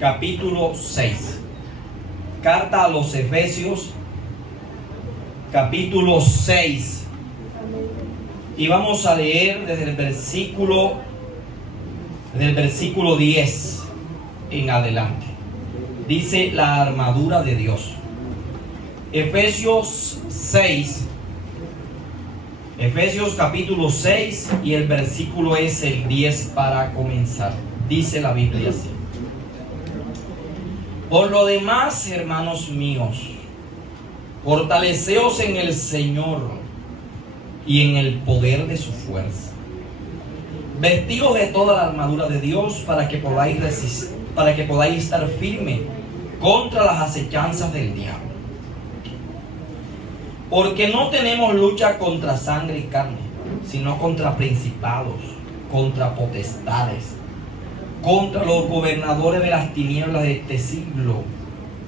capítulo 6. Carta a los Efesios, capítulo 6. Y vamos a leer desde el versículo 10 en adelante. Dice la armadura de Dios. Efesios 6. Efesios capítulo 6 y el versículo es el 10 para comenzar. Dice la Biblia así: por lo demás, hermanos míos, fortaleceos en el Señor y en el poder de su fuerza. Vestidos de toda la armadura de Dios para que podáis resistir, para que podáis estar firmes contra las acechanzas del diablo. Porque no tenemos lucha contra sangre y carne, sino contra principados, contra potestades, contra los gobernadores de las tinieblas de este siglo,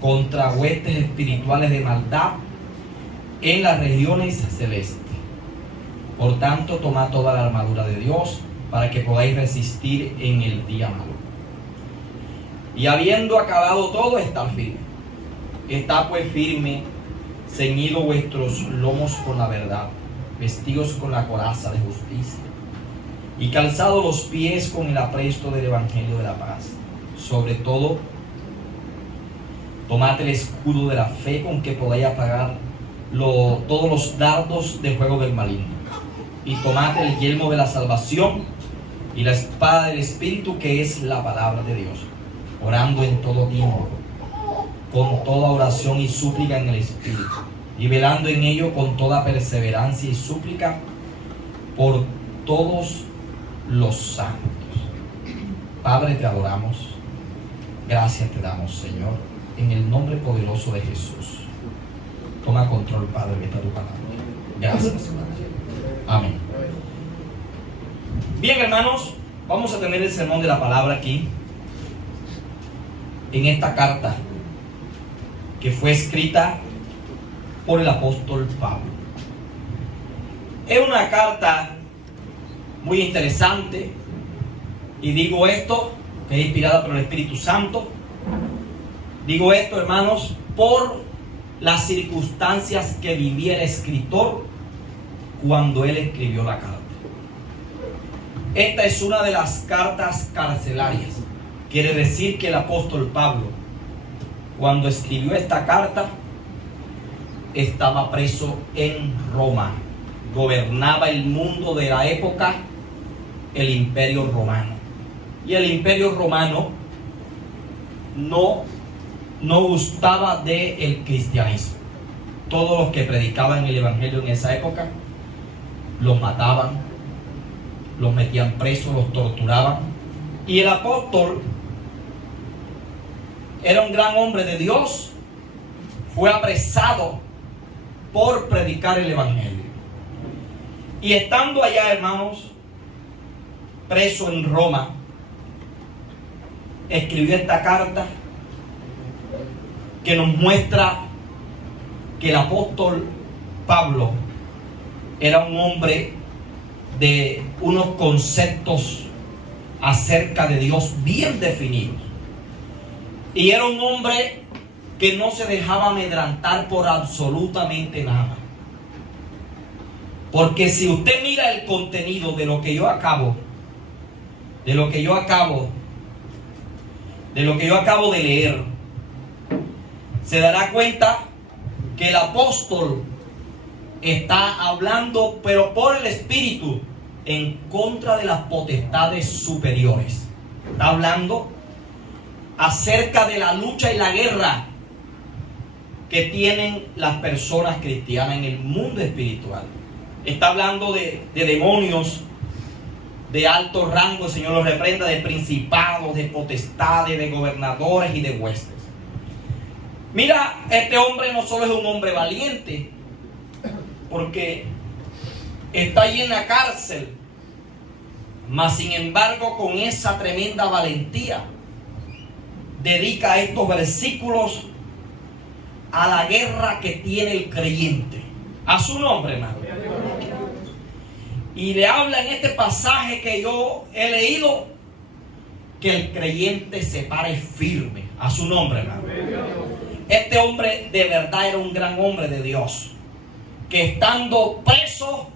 contra huestes espirituales de maldad en las regiones celestes. Por tanto, tomad toda la armadura de Dios para que podáis resistir en el día malo. Y habiendo acabado todo, estad firme. Estad pues firme, ceñidos vuestros lomos con la verdad, vestidos con la coraza de justicia, y calzados los pies con el apresto del evangelio de la paz. Sobre todo, tomad el escudo de la fe con que podáis apagar todos los dardos de fuego del maligno. Y tomad el yelmo de la salvación y la espada del Espíritu, que es la palabra de Dios, orando en todo tiempo, con toda oración y súplica en el Espíritu, y velando en ello con toda perseverancia y súplica por todos los santos. Padre, te adoramos, gracias te damos, Señor, en el nombre poderoso de Jesús. Toma control, Padre, de esta tu palabra. Gracias, Padre. Amén. Bien, hermanos, vamos a tener el sermón de la palabra aquí, en esta carta que fue escrita por el apóstol Pablo. Es una carta muy interesante, y digo esto, que es inspirada por el Espíritu Santo. Digo esto, hermanos, por las circunstancias que vivía el escritor cuando él escribió la carta. Esta es una de las cartas carcelarias. Quiere decir que el apóstol Pablo, cuando escribió esta carta, estaba preso en Roma. Gobernaba el mundo de la época el Imperio Romano. Y el Imperio Romano no gustaba del cristianismo. Todos los que predicaban el evangelio en esa época los mataban, los metían presos, los torturaban. Y el apóstol era un gran hombre de Dios, fue apresado por predicar el evangelio. Y estando allá, hermanos, preso en Roma, escribió esta carta que nos muestra que el apóstol Pablo era un hombre de unos conceptos acerca de Dios bien definidos. Y era un hombre que no se dejaba amedrentar por absolutamente nada. Porque si usted mira el contenido de lo que yo acabo de leer, se dará cuenta que el apóstol está hablando, pero por el Espíritu, en contra de las potestades superiores. Está hablando acerca de la lucha y la guerra que tienen las personas cristianas en el mundo espiritual. Está hablando de demonios de alto rango, el Señor los reprenda, de principados, de potestades, de gobernadores y de huestes. Mira, este hombre no solo es un hombre valiente, porque está ahí en la cárcel, mas sin embargo con esa tremenda valentía dedica estos versículos a la guerra que tiene el creyente. A su nombre, hermano. Y le habla en este pasaje que yo he leído que el creyente se pare firme. A su nombre, hermano. Este hombre de verdad era un gran hombre de Dios, que estando preso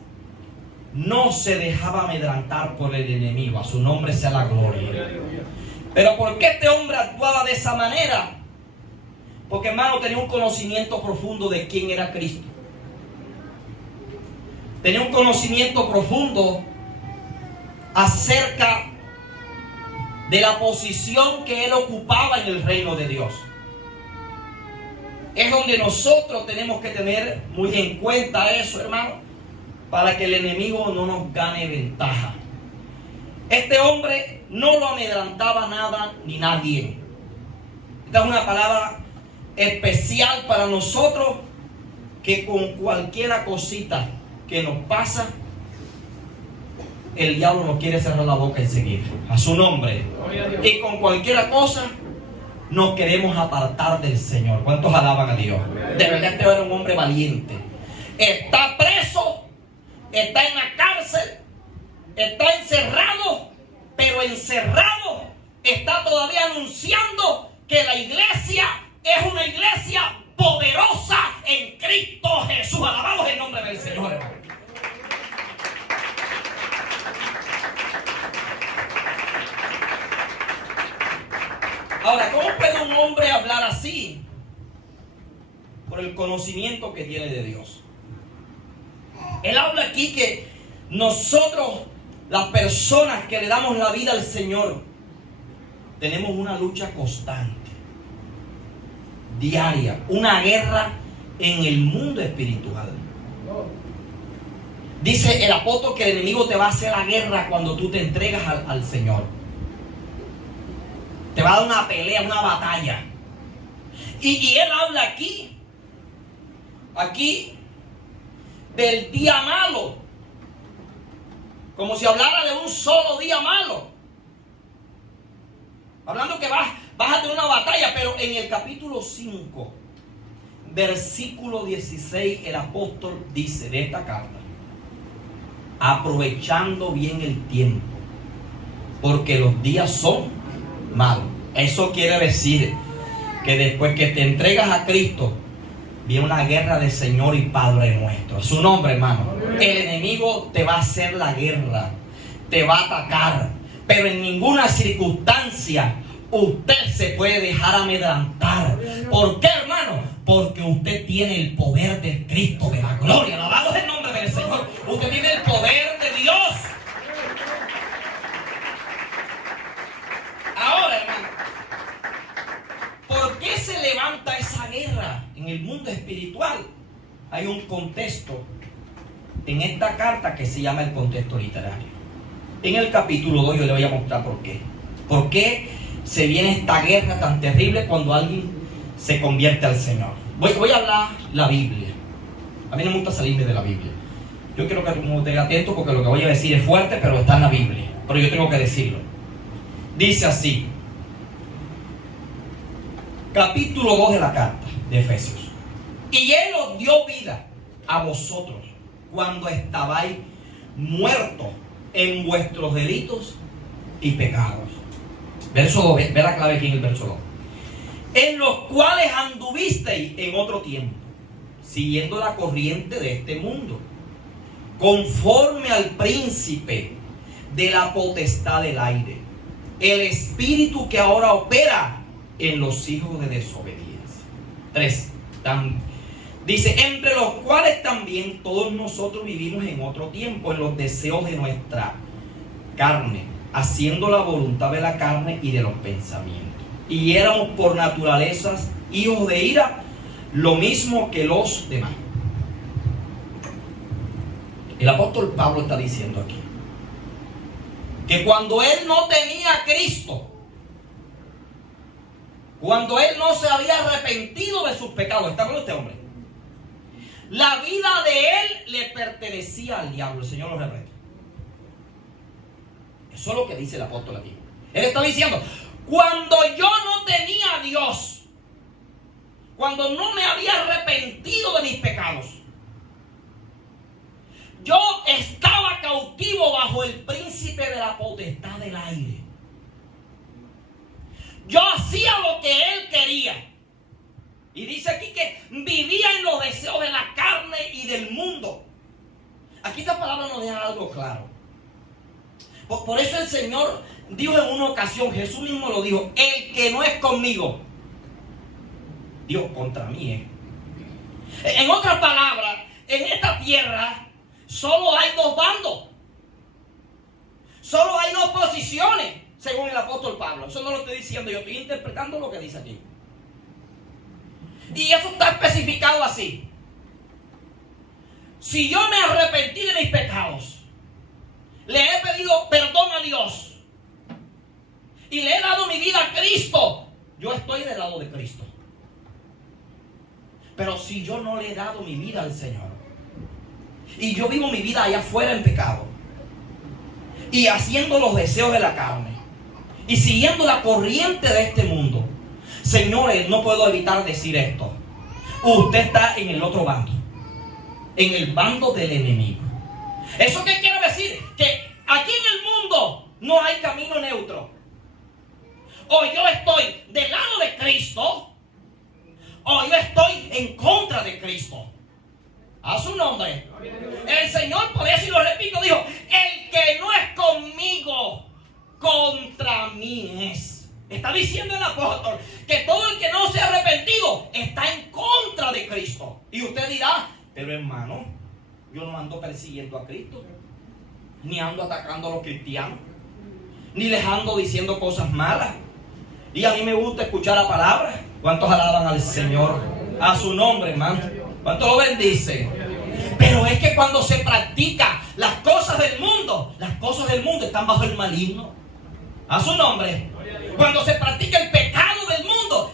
no se dejaba amedrentar por el enemigo. A su nombre sea la gloria. Pero ¿por qué este hombre actuaba de esa manera? Porque, hermano, tenía un conocimiento profundo de quién era Cristo. Tenía un conocimiento profundo acerca de la posición que él ocupaba en el reino de Dios. Es donde nosotros tenemos que tener muy en cuenta eso, hermano, para que el enemigo no nos gane ventaja. Este hombre no lo amedrentaba nada ni nadie. Esta es una palabra especial para nosotros, que con cualquier cosita que nos pasa, el diablo nos quiere cerrar la boca enseguida. A su nombre. Y con cualquier cosa nos queremos apartar del Señor. ¿Cuántos alaban a Dios? De verdad, este era un hombre valiente. Está preso, está en la cárcel, está encerrado, pero encerrado está todavía anunciando que la iglesia es una iglesia poderosa en Cristo Jesús. Alabamos el nombre del Señor, hermano. Ahora, ¿cómo puede un hombre hablar así? Por el conocimiento que tiene de Dios. Él habla aquí que nosotros, las personas que le damos la vida al Señor, tenemos una lucha constante, diaria, una guerra en el mundo espiritual. Dice el apóstol que el enemigo te va a hacer la guerra cuando tú te entregas al Señor. Te va a dar una pelea, una batalla. Y él habla aquí del día malo, como si hablara de un solo día malo, hablando que vas a tener una batalla. Pero en el capítulo 5, versículo 16, el apóstol dice de esta carta: aprovechando bien el tiempo, porque los días son malos. Eso quiere decir que después que te entregas a Cristo, viene una guerra de Señor y Padre nuestro. Su nombre, hermano. El enemigo te va a hacer la guerra, te va a atacar, pero en ninguna circunstancia usted se puede dejar amedrentar. ¿Por qué, hermano? Porque usted tiene el poder de Cristo, de la gloria. Alabado el nombre del Señor. Usted tiene el poder de Dios. Ahora, hermano, ¿por qué se levanta esa guerra en el mundo espiritual? Hay un contexto en esta carta que se llama el contexto literario. En el capítulo 2 yo le voy a mostrar por qué. ¿Por qué se viene esta guerra tan terrible cuando alguien se convierte al Señor? Voy a hablar la Biblia. A mí no me gusta salirme de la Biblia. Yo quiero que tú estés atento, porque lo que voy a decir es fuerte, pero está en la Biblia. Pero yo tengo que decirlo. Dice así, capítulo 2 de la carta de Efesios: y Él os dio vida a vosotros cuando estabais muertos en vuestros delitos y pecados. Verso 2, ve la clave aquí en el verso 2. En los cuales anduvisteis en otro tiempo, siguiendo la corriente de este mundo, conforme al príncipe de la potestad del aire, el espíritu que ahora opera en los hijos de desobediencia. 3. Dice: entre los cuales también todos nosotros vivimos en otro tiempo, en los deseos de nuestra carne, haciendo la voluntad de la carne y de los pensamientos. Y éramos por naturaleza hijos de ira, lo mismo que los demás. El apóstol Pablo está diciendo aquí que cuando él no tenía a Cristo, cuando él no se había arrepentido de sus pecados, ¿está con este hombre? La vida de él le pertenecía al diablo. El Señor lo reprenda. Eso es lo que dice el apóstol aquí. Él está diciendo: cuando yo no tenía a Dios, cuando no me había arrepentido de mis pecados, yo estaba cautivo bajo el príncipe de la potestad del aire. Yo hacía lo que él quería. Y dice aquí que vivía en los deseos de la carne y del mundo. Aquí esta palabra nos deja algo claro. Por eso el Señor dijo en una ocasión, Jesús mismo lo dijo, el que no es conmigo, Dios contra mí es. En otras palabras, en esta tierra solo hay dos bandos. Solo hay dos posiciones, según el apóstol Pablo. Eso no lo estoy diciendo, yo estoy interpretando lo que dice aquí. Y eso está especificado así. Si yo me arrepentí de mis pecados, le he pedido perdón a Dios y le he dado mi vida a Cristo, yo estoy del lado de Cristo. Pero si yo no le he dado mi vida al Señor y yo vivo mi vida allá afuera en pecado y haciendo los deseos de la carne y siguiendo la corriente de este mundo, señores, no puedo evitar decir esto: usted está en el otro bando, en el bando del enemigo. ¿Eso qué quiere decir? Que aquí en el mundo no hay camino neutro. O yo estoy del lado de Cristo, o yo estoy en contra de Cristo. A su nombre. El Señor, por eso, y lo repito, dijo: el que no es conmigo, contra mí es. Está diciendo el apóstol que todo el que no se ha arrepentido está en contra de Cristo. Y usted dirá: pero hermano, yo no ando persiguiendo a Cristo, ni ando atacando a los cristianos, ni les ando diciendo cosas malas. Y a mí me gusta escuchar la palabra. ¿Cuántos alaban al Señor? A su nombre, hermano. ¿Cuántos lo bendicen? Pero es que cuando se practica las cosas del mundo están bajo el maligno. A su nombre. Cuando se practica el pecado del mundo,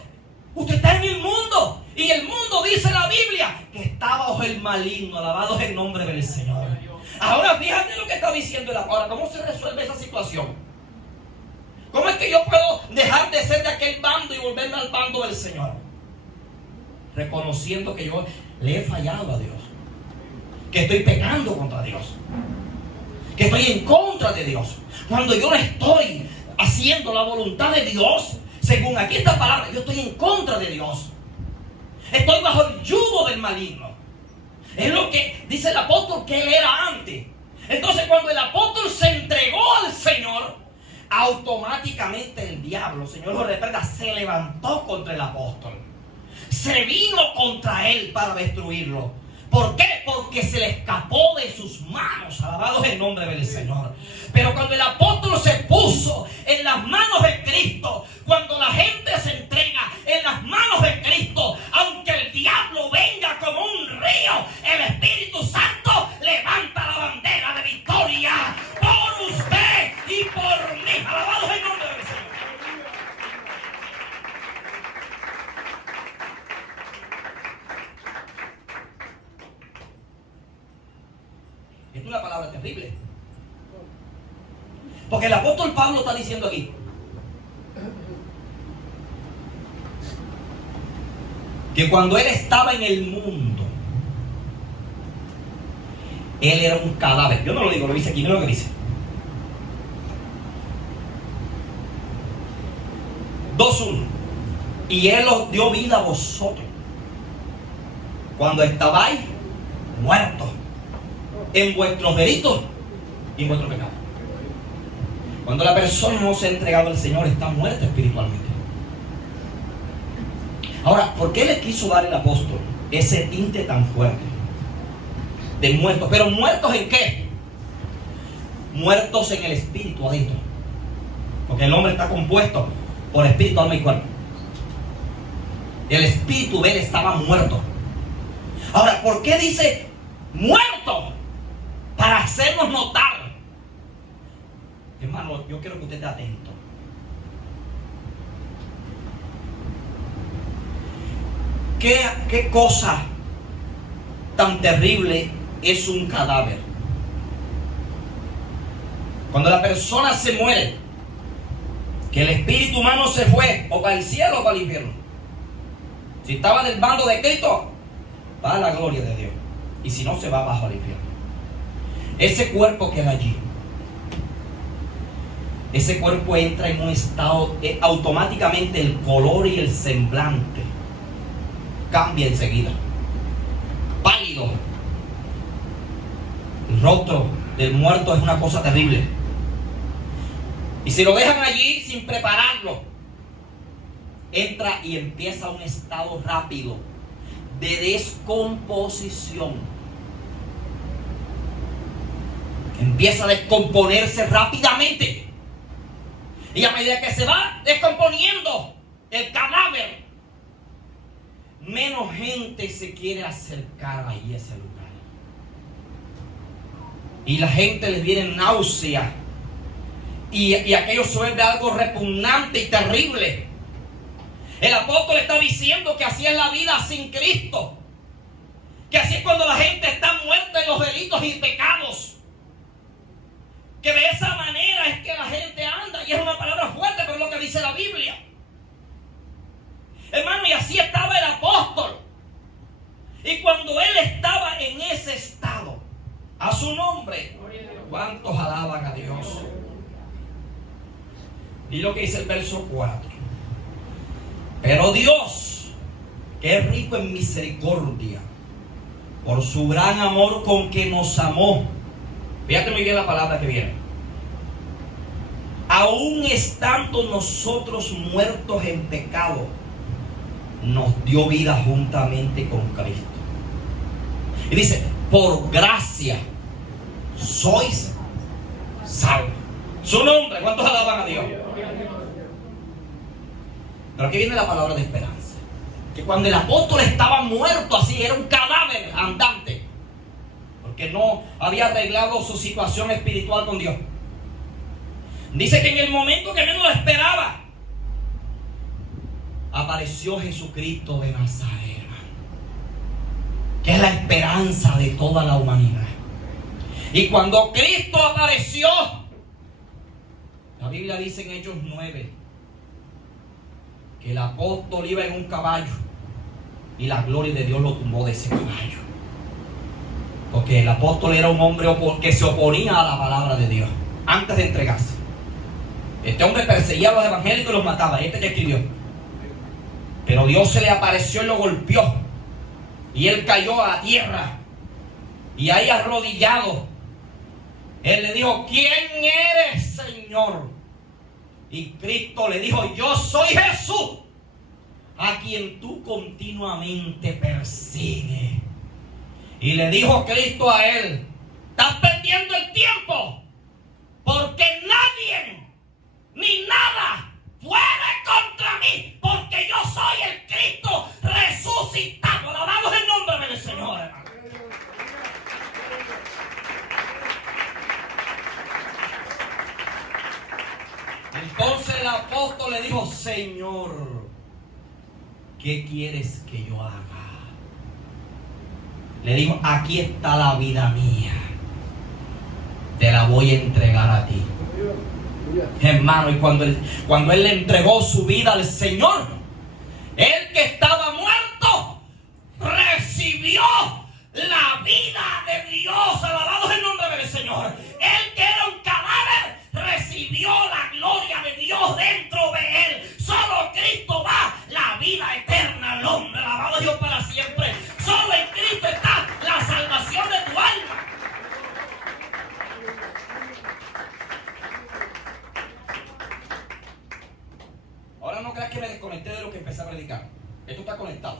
usted está en el mundo. Y el mundo, dice la Biblia, que está bajo el maligno. Alabado es el nombre del Señor. Ahora fíjate lo que está diciendo el apóstol. ¿Cómo se resuelve esa situación? ¿Cómo es que yo puedo dejar de ser de aquel bando y volverme al bando del Señor? Reconociendo que yo le he fallado a Dios, que estoy pecando contra Dios, que estoy en contra de Dios. Cuando yo no estoy haciendo la voluntad de Dios, según aquí esta palabra, yo estoy en contra de Dios. Estoy bajo el yugo del maligno. Es lo que dice el apóstol que él era antes. Entonces, cuando el apóstol se entregó al Señor, automáticamente el diablo, Señor lo reprenda, se levantó contra el apóstol. Se vino contra él para destruirlo. ¿Por qué? Porque se le escapó de sus manos. Alabado es el nombre del Señor. Pero cuando el apóstol se puso en las manos de Cristo, cuando la gente se entrega en las manos de Cristo, aunque el diablo venga como un río, el Espíritu Santo levanta la bandera de victoria por usted y por mí. Alabado es el nombre del Señor. Esto es una palabra terrible. Porque el apóstol Pablo está diciendo aquí: que cuando él estaba en el mundo, él era un cadáver. Yo no lo digo, lo dice aquí, mira lo que dice. 2:1. Y él os dio vida a vosotros cuando estabais muertos en vuestros delitos y en vuestros pecados. Cuando la persona no se ha entregado al Señor, está muerta espiritualmente. Ahora, ¿por qué le quiso dar el apóstol ese tinte tan fuerte de muertos? ¿Pero muertos en qué? Muertos en el espíritu adentro. Porque el hombre está compuesto por espíritu, alma y cuerpo. El espíritu de él estaba muerto. Ahora, ¿por qué dice muerto? Para hacernos notar. Hermano, yo quiero que usted esté atento. ¿Qué cosa tan terrible es un cadáver? Cuando la persona se muere, que el espíritu humano se fue o para el cielo o para el infierno. Si estaba del bando de Cristo, va a la gloria de Dios. Y si no, se va bajo el infierno. Ese cuerpo queda allí. ese cuerpo entra en un estado, automáticamente el color y el semblante cambia enseguida. Pálido. El rostro del muerto es una cosa terrible. Y si lo dejan allí sin prepararlo, entra y empieza un estado rápido de descomposición. Empieza a descomponerse rápidamente. Y a medida que se va descomponiendo el cadáver, menos gente se quiere acercar ahí a ese lugar. Y la gente les viene náusea. Y aquello se vuelve algo repugnante y terrible. El apóstol está diciendo que así es la vida sin Cristo. Que así es cuando la gente está muerta en los delitos y pecados. Que de esa manera es que la gente anda. Y es una palabra fuerte, pero es lo que dice la Biblia. Hermano, y así estaba el apóstol. Y cuando él estaba en ese estado, a su nombre, ¿cuántos alaban a Dios? Y lo que dice el verso 4. Pero Dios, que es rico en misericordia, por su gran amor con que nos amó. Fíjate muy bien la palabra que viene. Aún estando nosotros muertos en pecado, nos dio vida juntamente con Cristo. Y dice, por gracia sois salvos. Su nombre, ¿cuántos alaban a Dios? Pero aquí viene la palabra de esperanza. Que cuando el apóstol estaba muerto así, era un cadáver andante, porque no había arreglado su situación espiritual con Dios. Dice que en el momento que menos lo esperaba, apareció Jesucristo de Nazaret, hermano, que es la esperanza de toda la humanidad. Y cuando Cristo apareció, la Biblia dice en Hechos 9 que el apóstol iba en un caballo y la gloria de Dios lo tumbó de ese caballo, porque el apóstol era un hombre que se oponía a la palabra de Dios antes de entregarse. Este hombre perseguía a los evangélicos y los mataba, este que escribió. Pero Dios se le apareció y lo golpeó, y él cayó a la tierra, y ahí arrodillado él le dijo, ¿quién eres, Señor? Y Cristo le dijo, yo soy Jesús, a quien tú continuamente persigues. Y le dijo Cristo a él, estás perdiendo el tiempo, porque nadie ni nada puede contra mí, porque yo soy el Cristo resucitado. Alabado el nombre del Señor, hermano. Entonces el apóstol le dijo, Señor, ¿qué quieres que yo haga? Le dijo, aquí está la vida mía, te la voy a entregar a ti. Hermano, y cuando él le entregó su vida al Señor, él que estaba muerto recibió la vida de Dios. Alabado es el nombre del Señor. Él que era un cadáver recibió la gloria de Dios dentro de él. Solo Cristo da la vida eterna al hombre. Alabado Dios para siempre. Solo en Cristo está la salvación de tu alma. Ahora no creas que me desconecté de lo que empecé a predicar. Esto está conectado.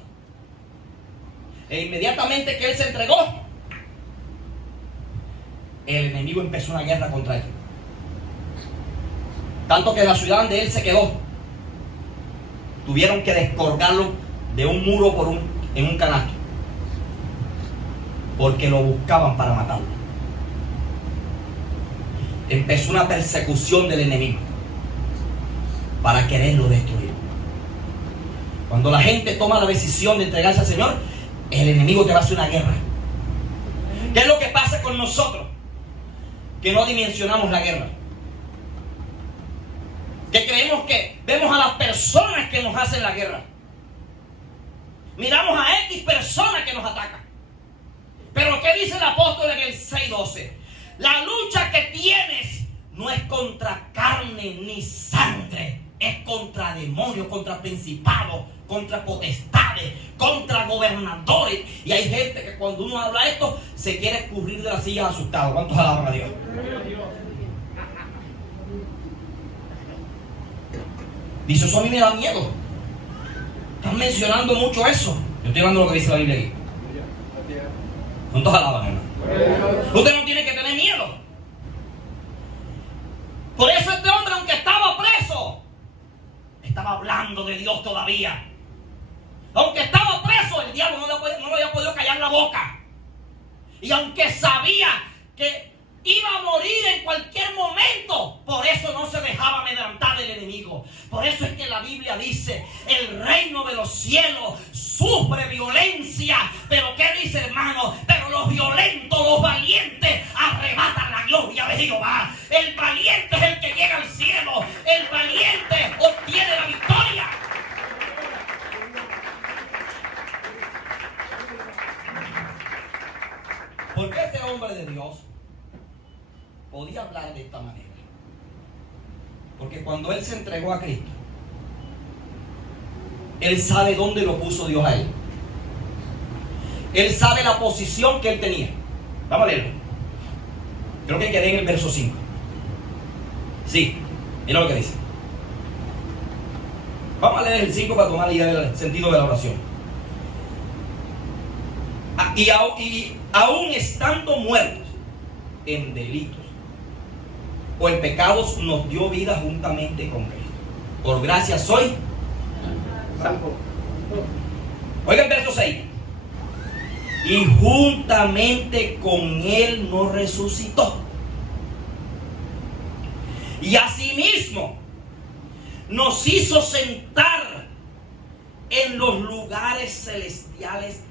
E inmediatamente que él se entregó, el enemigo empezó una guerra contra él. Tanto que la ciudad donde él se quedó, tuvieron que descolgarlo de un muro en un canasto, porque lo buscaban para matarlo. Empezó una persecución del enemigo para quererlo destruir. Cuando la gente toma la decisión de entregarse al Señor, el enemigo te va a hacer una guerra. ¿Qué es lo que pasa con nosotros? Que no dimensionamos la guerra. Que creemos que vemos a las personas que nos hacen la guerra. Miramos a X personas que nos atacan. Pero ¿qué dice el apóstol en el 6:12? La lucha que tienes no es contra carne ni sangre, es contra demonios, contra principados, contra potestades, contra gobernadores. Y hay gente que cuando uno habla esto se quiere escurrir de la silla asustado. ¿Cuántos alaban a Dios? Dice, eso a mí me da miedo. Están mencionando mucho eso. Yo estoy hablando de lo que dice la Biblia aquí. ¿Cuántos alaban, hermano? Usted no tiene que tener miedo. Por eso este hombre, aunque estaba preso, estaba hablando de Dios todavía. Aunque estaba preso, el diablo no le había podido callar la boca. Y aunque sabía que iba a morir en cualquier momento, por eso no se dejaba amedrentar del enemigo. Por eso es que la Biblia dice, el reino de los cielos sufre violencia. Pero ¿qué dice, hermano? Pero los violentos, los valientes, arrebatan la gloria de Jehová. El valiente es el que llega al cielo. El valiente obtiene la victoria. ¿Por qué este hombre de Dios podía hablar de esta manera? Porque cuando él se entregó a Cristo, él sabe dónde lo puso Dios a él. Él sabe la posición que él tenía. Vamos a leerlo. Creo que quedé en el verso 5. Sí, mira lo que dice. Vamos a leer el 5 para tomar la idea del sentido de la oración. Y aún estando muertos en delitos o en pecados, nos dio vida juntamente con Cristo. Por gracia soy salvo. Oiga el verso 6. Y juntamente con Él nos resucitó. Y asimismo nos hizo sentar en los lugares celestiales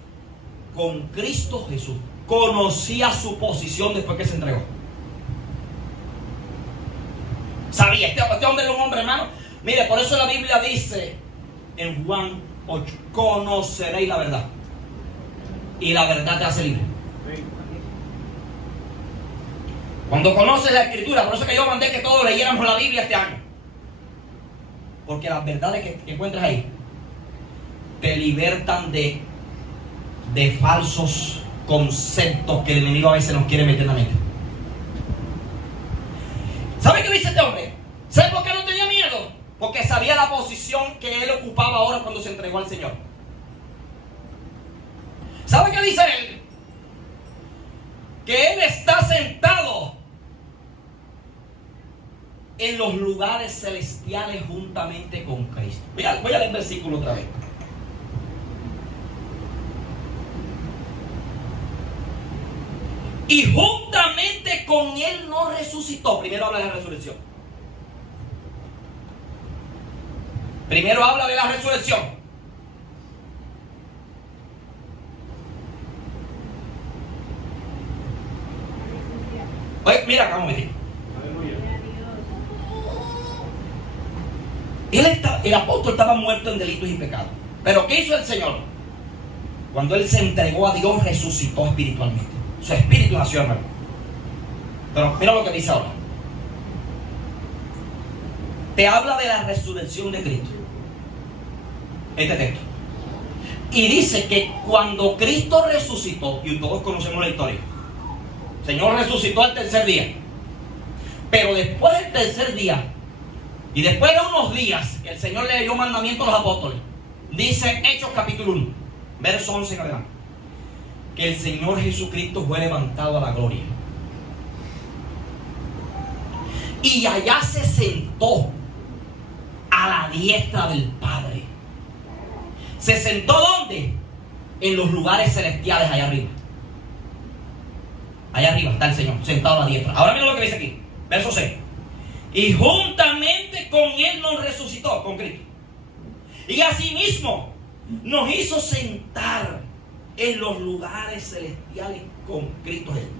con Cristo Jesús. Conocía su posición después que se entregó. Sabía, este hombre era un hombre, hermano. Mire, por eso la Biblia dice en Juan 8, conoceréis la verdad y la verdad te hace libre. Cuando conoces la Escritura, por eso que yo mandé que todos leyéramos la Biblia este año, porque las verdades que encuentras ahí te libertan de falsos conceptos que el enemigo a veces nos quiere meter en la mente. ¿Sabe qué dice este hombre? ¿Sabe por qué no tenía miedo? Porque sabía la posición que él ocupaba ahora cuando se entregó al Señor. ¿Sabe qué dice él? Que él está sentado en los lugares celestiales juntamente con Cristo. Voy a leer el versículo otra vez. Y juntamente con Él nos resucitó. Primero habla de la resurrección. Primero habla de la resurrección. Oye, mira acá un momentito. El apóstol estaba muerto en delitos y pecados. Pero ¿qué hizo el Señor? Cuando Él se entregó a Dios, resucitó espiritualmente. Su espíritu nació, hermano. Pero mira lo que dice ahora. Te habla de la resurrección de Cristo. Este texto. Y dice que cuando Cristo resucitó, y todos conocemos la historia, el Señor resucitó al tercer día. Pero después del tercer día, y después de unos días, el Señor le dio mandamiento a los apóstoles. Dice Hechos capítulo 1, verso 11 en adelante, que el Señor Jesucristo fue levantado a la gloria. Y allá se sentó a la diestra del Padre. ¿Se sentó dónde? En los lugares celestiales allá arriba. Allá arriba está el Señor, sentado a la diestra. Ahora mira lo que dice aquí, verso 6. Y juntamente con Él nos resucitó, con Cristo. Y asimismo nos hizo sentar en los lugares celestiales con Cristo Jesús.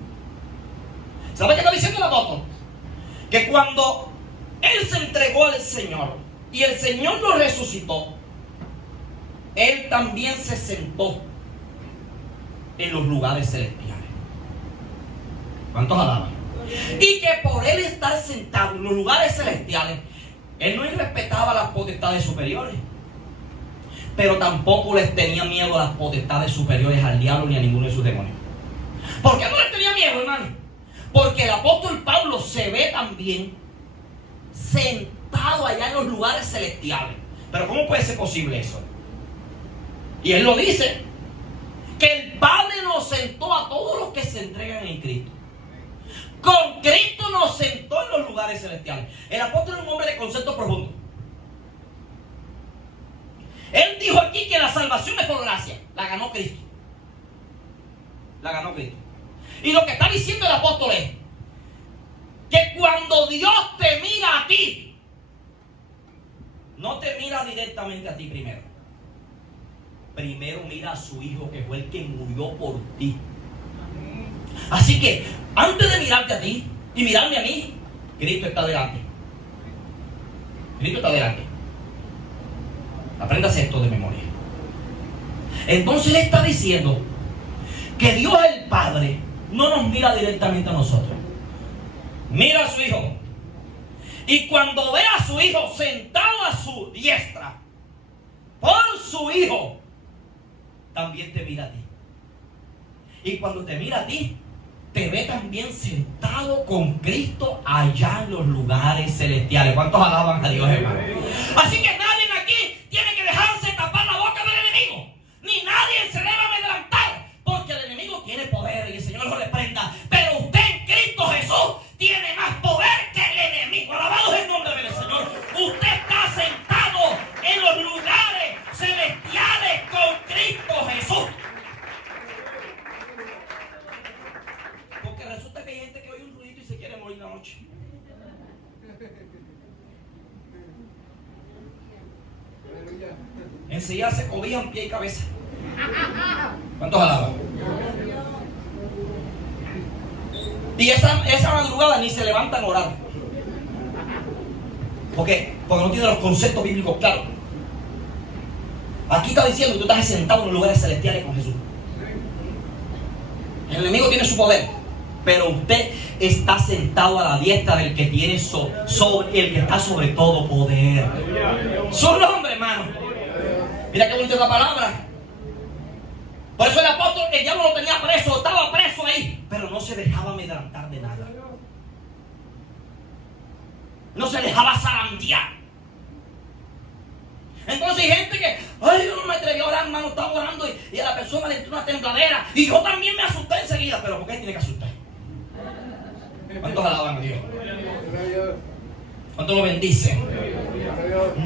¿Sabe qué está diciendo el apóstol? Que cuando Él se entregó al Señor y el Señor lo resucitó, Él también se sentó en los lugares celestiales. ¿Cuántos alaban? Y que por él estar sentado en los lugares celestiales, él no irrespetaba las potestades superiores, pero tampoco les tenía miedo a las potestades superiores, al diablo ni a ninguno de sus demonios. ¿Por qué no les tenía miedo, hermano? Porque el apóstol Pablo se ve también sentado allá en los lugares celestiales. Pero ¿cómo puede ser posible eso? Y él lo dice, que el Padre nos sentó a todos los que se entregan en Cristo. Con Cristo nos sentó en los lugares celestiales. El apóstol es un hombre de concepto profundo. Él dijo aquí que la salvación es por gracia. La ganó Cristo. La ganó Cristo. Y lo que está diciendo el apóstol es que cuando Dios te mira a ti, no te mira directamente a ti primero. Primero mira a su Hijo, que fue el que murió por ti. Así que antes de mirarte a ti y mirarme a mí, Cristo está delante. Cristo está delante. Apréndase esto de memoria. Entonces le está diciendo que Dios el Padre no nos mira directamente a nosotros. Mira a su Hijo. Y cuando ve a su Hijo sentado a su diestra, por su Hijo, también te mira a ti. Y cuando te mira a ti, te ve también sentado con Cristo allá en los lugares celestiales. ¿Cuántos alaban a Dios, hermano? Así que nadie aquí tiene que dejarse tapar la boca del enemigo. Ni nadie se debe amedrentar, porque el enemigo tiene poder y el Señor lo reprenda. Pero usted en Cristo Jesús tiene más poder que el enemigo. Alabado es el nombre del Señor. Usted está sentado en los lugares celestiales con Cristo Jesús. Porque resulta que hay gente que oye un ruidito y se quiere morir la noche. Enseguida se cobijan pie y cabeza. ¿Cuántos alaban? Y esa madrugada ni se levantan a orar. ¿Por qué? Porque no tiene los conceptos bíblicos claros. Aquí está diciendo que tú estás sentado en los lugares celestiales con Jesús. El enemigo tiene su poder, pero usted está sentado a la diestra del que tiene el que está sobre todo poder. Su nombre, hermano. Mira qué bonita la palabra. Por eso el apóstol, el diablo lo tenía preso, estaba preso ahí, pero no se dejaba amedrentar de nada. No se dejaba zarandear. Entonces hay gente que, ay, yo no me atreví a orar, hermano, estaba orando y a la persona le entró una tembladera. Y yo también me asusté enseguida. Pero ¿por qué tiene que asustar? ¿Cuántos alaban a Dios? ¿Cuántos lo bendicen?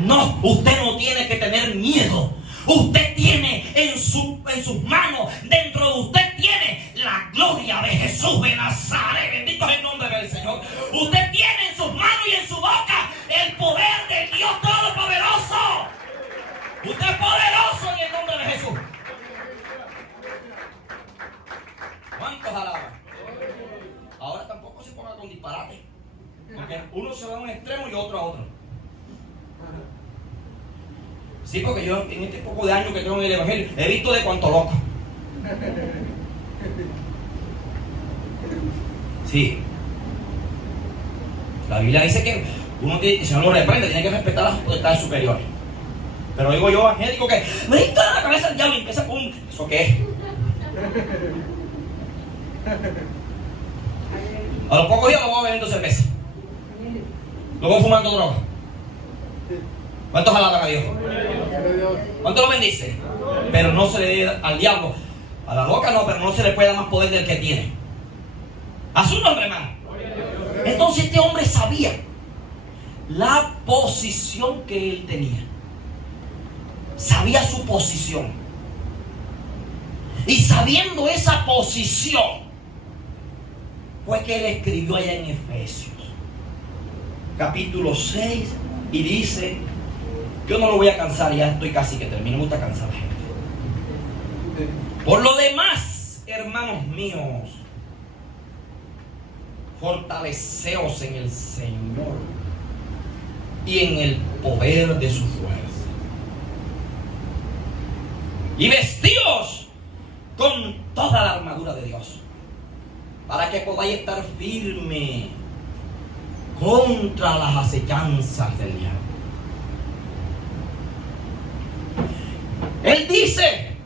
No, usted no tiene que tener miedo. Usted tiene en sus manos, dentro de usted tiene la gloria de Jesús de Nazaret. Bendito es el nombre del Señor. Usted tiene en sus manos y en su boca el poder del Dios Todopoderoso. Usted es poderoso en el nombre de Jesús. ¿Cuántos alaban? Ahora tampoco se ponga con disparate, porque uno se va a un extremo y otro a otro. Sí, porque yo en este poco de años que tengo en el Evangelio he visto de cuanto loco. Sí. La Biblia dice que uno tiene, el Señor lo reprende, tiene que respetar las potestades superiores. Pero digo yo, evangélico, que me dicta la cabeza del diablo y empieza con ¿eso qué es? A los pocos días lo voy bebiendo cerveza. Lo voy fumando droga. ¿Cuántos alaban a Dios? ¿Cuántos lo bendice? Pero no se le da al diablo, a la loca no, pero no se le puede dar más poder del que tiene. A su nombre, hermano. Entonces este hombre sabía la posición que él tenía. Sabía su posición. Y sabiendo esa posición, fue que él escribió allá en Efesios, capítulo 6, y dice, yo no lo voy a cansar, ya estoy casi que termino, me gusta cansar a la gente. Por lo demás, hermanos míos, fortaleceos en el Señor y en el poder de su fuerza. Y vestíos con toda la armadura de Dios. para que podáis estar firme contra las acechanzas del diablo. Él dice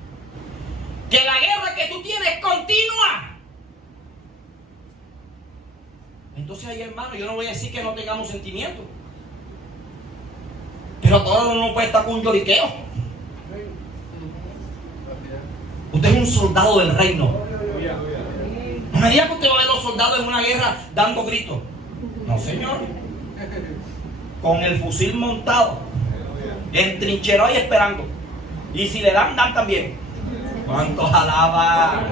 que la guerra que tú tienes es continua. Entonces ahí, hermano, yo no voy a decir que no tengamos sentimientos, pero todo no puede estar con un lloriqueo. Usted es un soldado del reino. No me diga que usted va a ver a los soldados en una guerra dando gritos. No, señor. Con el fusil montado, entrincherado y esperando. Y si le dan también. ¿Cuántos alaban?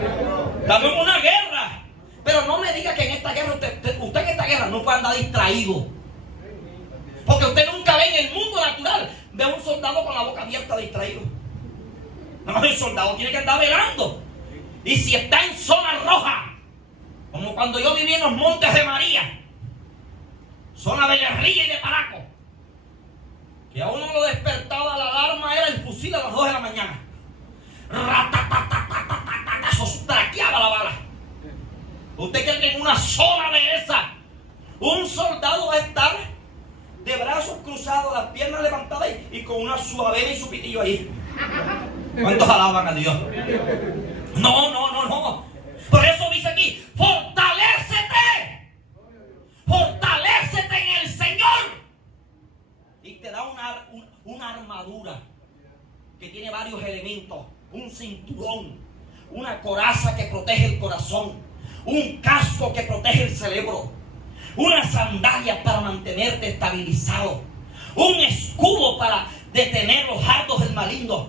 Estamos en una guerra. Pero no me diga que en esta guerra, usted en esta guerra no puede andar distraído. Porque usted nunca ve en el mundo natural, ve a un soldado con la boca abierta distraído. No, el soldado tiene que andar velando. Y si está en zona roja, como cuando yo viví en los Montes de María, zona de guerrilla y de paraco, que a uno lo despertaba la alarma, era el fusil a las 2 de la mañana. Sostraqueaba la bala. ¿Usted cree que en una zona de esa un soldado va a estar de brazos cruzados, las piernas levantadas y con una suavera y su pitillo ahí? ¿Cuántos alaban a Dios? No. Por eso dice aquí, fortalécete. Fortalécete en el Señor. Y te da una armadura que tiene varios elementos. Un cinturón, una coraza que protege el corazón, un casco que protege el cerebro, una sandalia para mantenerte estabilizado, un escudo para detener los dardos del maligno,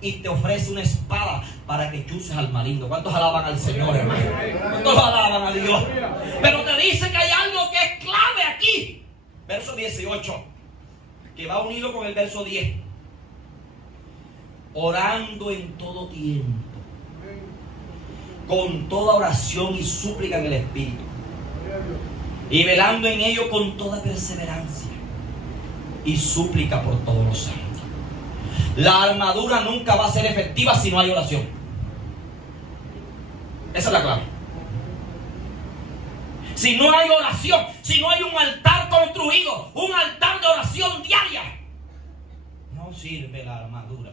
y te ofrece una espada para que chuces al maligno. ¿Cuántos alaban al Señor, hermano? ¿Cuántos alaban a Dios? Pero te dice que hay algo que es clave aquí. Verso 18, que va unido con el verso 10. Orando en todo tiempo, con toda oración y súplica en el Espíritu, y velando en ello con toda perseverancia y súplica por todos los santos. La armadura nunca va a ser efectiva si no hay oración. Esa es la clave. Si no hay oración, si no hay un altar construido, un altar de oración diaria, no sirve la armadura.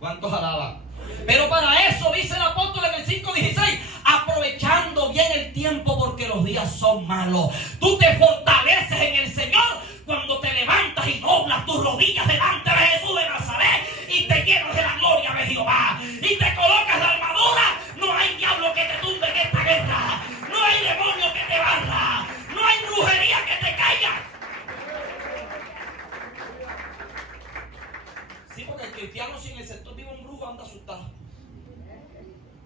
¿Cuántos alaban? Pero para eso dice el apóstol en el 5:16, aprovechando bien el tiempo porque los días son malos. Tú te fortaleces en el Señor cuando te levantas y doblas tus rodillas delante de Jesús de Nazaret y te llenas de la gloria de Jehová y te colocas la armadura. No hay diablo que te tumbe en esta guerra, no hay demonio que te barra, no hay brujería que te caiga. Sí, porque el cristiano sin el sector vive un brujo anda asustado,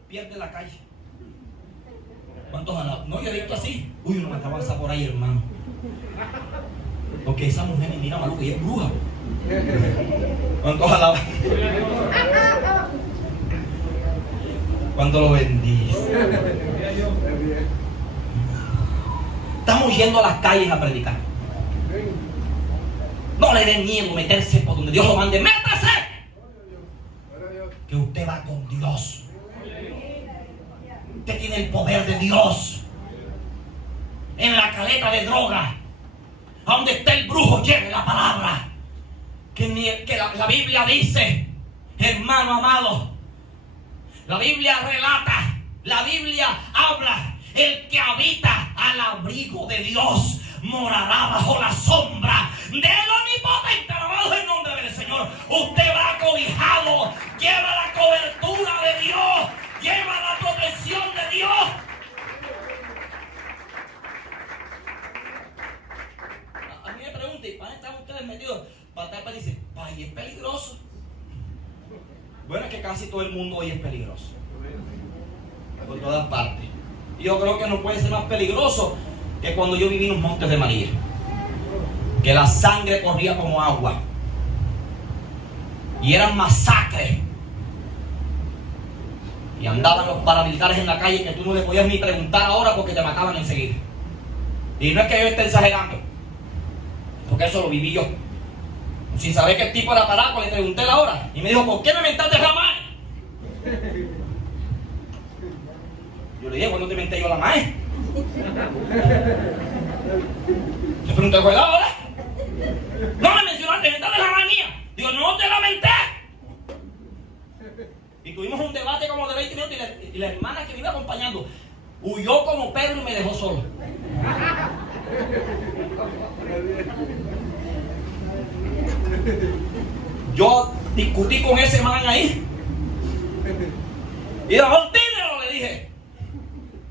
pierde la calle. ¿Cuántos alaban? No, yo he visto así. Uy, uno me está avanzando por ahí, hermano. Porque esa mujer me mira malo que ella es bruja. ¿Cuántos alaban? ¿Cuánto lo bendice? Estamos yendo a las calles a predicar. No le den miedo meterse por donde Dios lo mande. ¡Métase! Que usted va con Dios. Usted tiene el poder de Dios. En la caleta de droga, a donde está el brujo, lleve la palabra. Que la Biblia dice, hermano amado, la Biblia relata, la Biblia habla, el que habita al abrigo de Dios morará bajo la sombra del Omnipotente. Alabado es el nombre del Señor. Usted va acobijado, lleva la cobertura de Dios, lleva la protección de Dios. A mí me preguntan, ¿y para qué están ustedes metidos? Para decir, ay, es peligroso. Bueno, es que casi todo el mundo hoy es peligroso, por todas partes. Y yo creo que no puede ser más peligroso que cuando yo viví en los Montes de María, que la sangre corría como agua y eran masacres, y andaban los paramilitares en la calle que tú no le podías ni preguntar ahora porque te mataban enseguida. Y no es que yo esté exagerando, porque eso lo viví yo. Sin saber que el tipo era paraco, le pregunté la hora y me dijo, ¿por qué me mentaste la madre? Yo le dije, ¿cuándo te menté yo la madre? Se pregunta, ¿cuidado ahora? No me mencionaste, esta es la manía. Digo, no te lamenté. Y tuvimos un debate como de 20 minutos y la hermana que me iba acompañando huyó como Pedro y me dejó solo. Yo discutí con ese man ahí. Y continúo, le dije.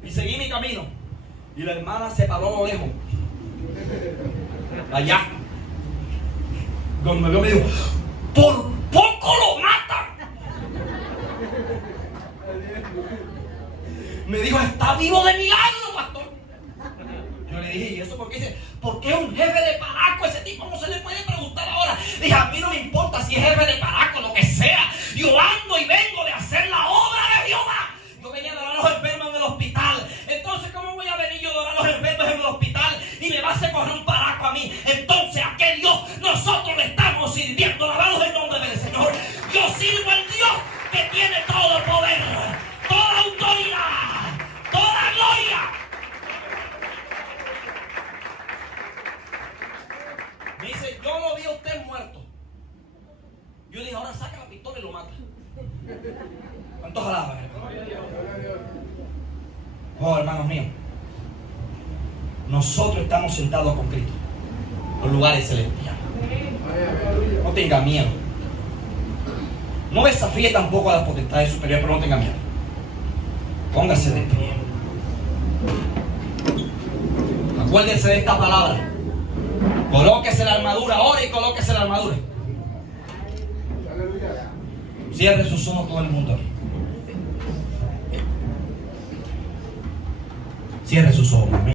Y seguí mi camino. Y la hermana se paró a lo lejos. Allá. Cuando me vio me dijo, por poco lo matan. Me dijo, está vivo de milagro, pastor. Yo le dije, ¿y eso por qué? Dice, porque es un jefe de Paraco, ese tipo no se le puede preguntar ahora. Dije, a mí no me importa si es jefe de Paraco, lo que sea. Yo ando y vengo de hacer la obra de Jehová. Yo venía a adorar a los enfermos en el hospital. Entonces, ¿cómo voy a venir yo a adorar a los enfermos en el hospital y me va a hacer correr un Paraco a mí? Entonces, ¿a qué Dios nosotros le estamos sirviendo? Alabados el nombre del Señor. Yo sirvo al Dios que tiene todo poder, toda autoridad, toda gloria. Me dice, yo lo vi a usted muerto. Yo dije, ahora saca la pistola y lo mata. ¿Cuántos alaban? Oh, hermanos míos, nosotros estamos sentados con Cristo en los lugares celestiales. No tenga miedo. No desafíe tampoco a las potestades superiores, pero no tenga miedo. Póngase de pie. Acuérdense de esta palabra. Colóquese la armadura ahora y colóquese la armadura. Cierre sus ojos todo el mundo. Cierre sus ojos. Amén.